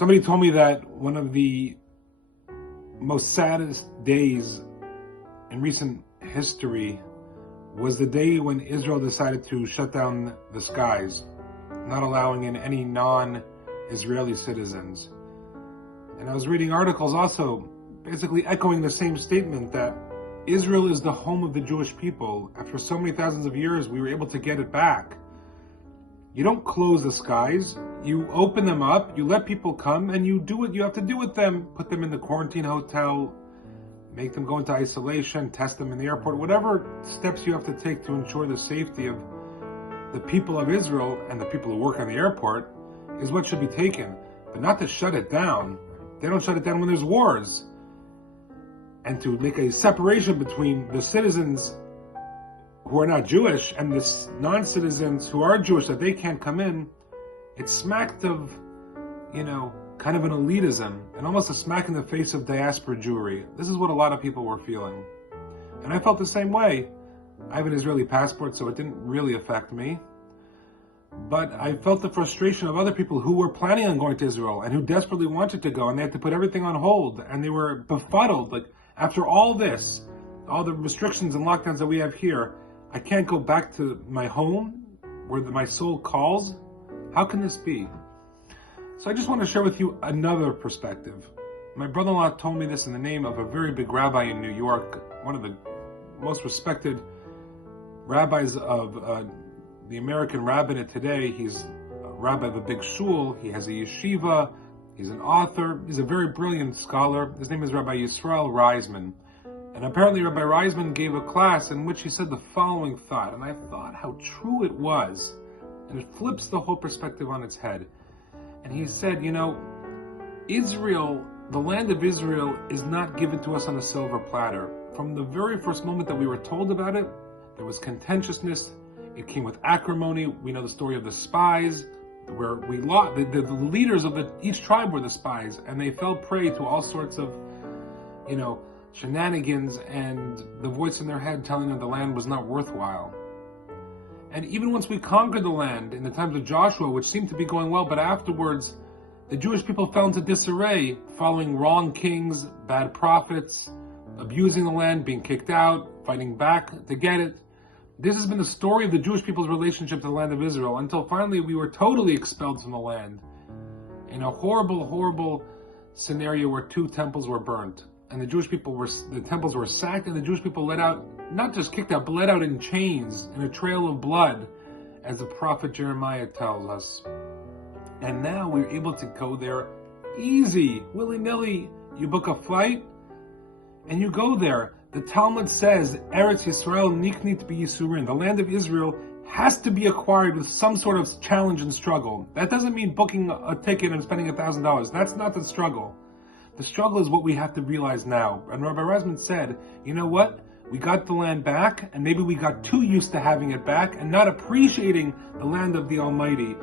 Somebody told me that one of the most saddest days in recent history was the day when Israel decided to shut down the skies, not allowing in any non-Israeli citizens. And I was reading articles also basically echoing the same statement that Israel is the home of the Jewish people. After so many thousands of years, we were able to get it back. You don't close the skies, you open them up, you let people come, and you do what you have to do with them. Put them in the quarantine hotel, make them go into isolation, test them in the airport, whatever steps you have to take to ensure the safety of the people of Israel and the people who work on the airport is what should be taken, but not to shut it down. They don't shut it down when there's wars. And to make a separation between the citizens who are not Jewish and the non-citizens who are Jewish, that they can't come in, it smacked of, kind of an elitism and almost a smack in the face of diaspora Jewry. This is what a lot of people were feeling. And I felt the same way. I have an Israeli passport, so it didn't really affect me. But I felt the frustration of other people who were planning on going to Israel and who desperately wanted to go, and they had to put everything on hold, and they were befuddled. Like, after all this, all the restrictions and lockdowns that we have here, I can't go back to my home where my soul calls. How can this be? So I just want to share with you another perspective. My brother-in-law told me this in the name of a very big rabbi in New York, one of the most respected rabbis of the American rabbinate today. He's a rabbi of a big shul. He has a yeshiva. He's an author. He's a very brilliant scholar. His name is Rabbi Yisrael Reisman. And apparently Rabbi Reisman gave a class in which he said the following thought, and I thought how true it was. And it flips the whole perspective on its head. And he said, Israel, the land of Israel, is not given to us on a silver platter. From the very first moment that we were told about it, there was contentiousness. It came with acrimony. We know the story of the spies, where we lost the leaders of each tribe were the spies, and they fell prey to all sorts of, shenanigans and the voice in their head telling them the land was not worthwhile. And even once we conquered the land in the times of Joshua, which seemed to be going well, but afterwards the Jewish people fell into disarray, following wrong kings, bad prophets, abusing the land, being kicked out, fighting back to get it. This has been the story of the Jewish people's relationship to the land of Israel until finally we were totally expelled from the land in a horrible, horrible scenario where 2 temples were burnt. And the temples were sacked, and the Jewish people let out, not just kicked out, but let out in chains, in a trail of blood, as the prophet Jeremiah tells us. And now we're able to go there easy, willy-nilly. You book a flight, and you go there. The Talmud says, Eretz Yisrael niknit b'yisurin. The land of Israel has to be acquired with some sort of challenge and struggle. That doesn't mean booking a ticket and spending $1,000. That's not the struggle. The struggle is what we have to realize now. And Rabbi Reisman said, you know what? We got the land back, and maybe we got too used to having it back and not appreciating the land of the Almighty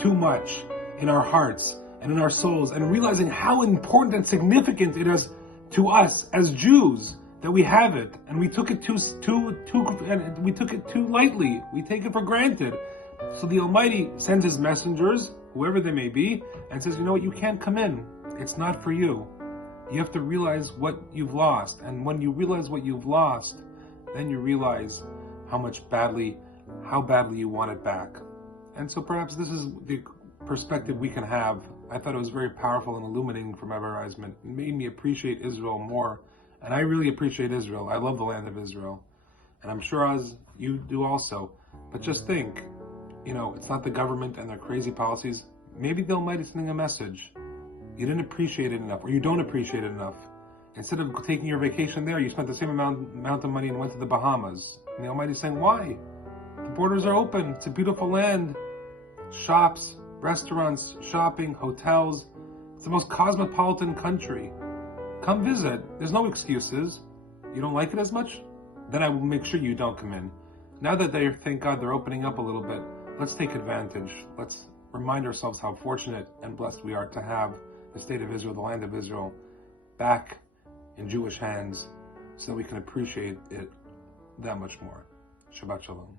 too much in our hearts and in our souls, and realizing how important and significant it is to us as Jews that we have it, and we took it too lightly. We take it for granted. So the Almighty sends His messengers, whoever they may be, and says, you know what? You can't come in. It's not for you. You have to realize what you've lost. And when you realize what you've lost, then you realize how badly you want it back. And so perhaps this is the perspective we can have. I thought it was very powerful and illuminating from Rabbi Reisman. It made me appreciate Israel more. And I really appreciate Israel. I love the land of Israel. And I'm sure as you do also. But just think, it's not the government and their crazy policies. Maybe the Almighty is sending a message. You didn't appreciate it enough, or you don't appreciate it enough. Instead of taking your vacation there, you spent the same amount of money and went to the Bahamas. And the Almighty's saying, why? The borders are open. It's a beautiful land. Shops, restaurants, shopping, hotels. It's the most cosmopolitan country. Come visit. There's no excuses. You don't like it as much? Then I will make sure you don't come in. Now that thank God, they're opening up a little bit, let's take advantage. Let's remind ourselves how fortunate and blessed we are to have the state of Israel, the land of Israel, back in Jewish hands so that we can appreciate it that much more. Shabbat Shalom.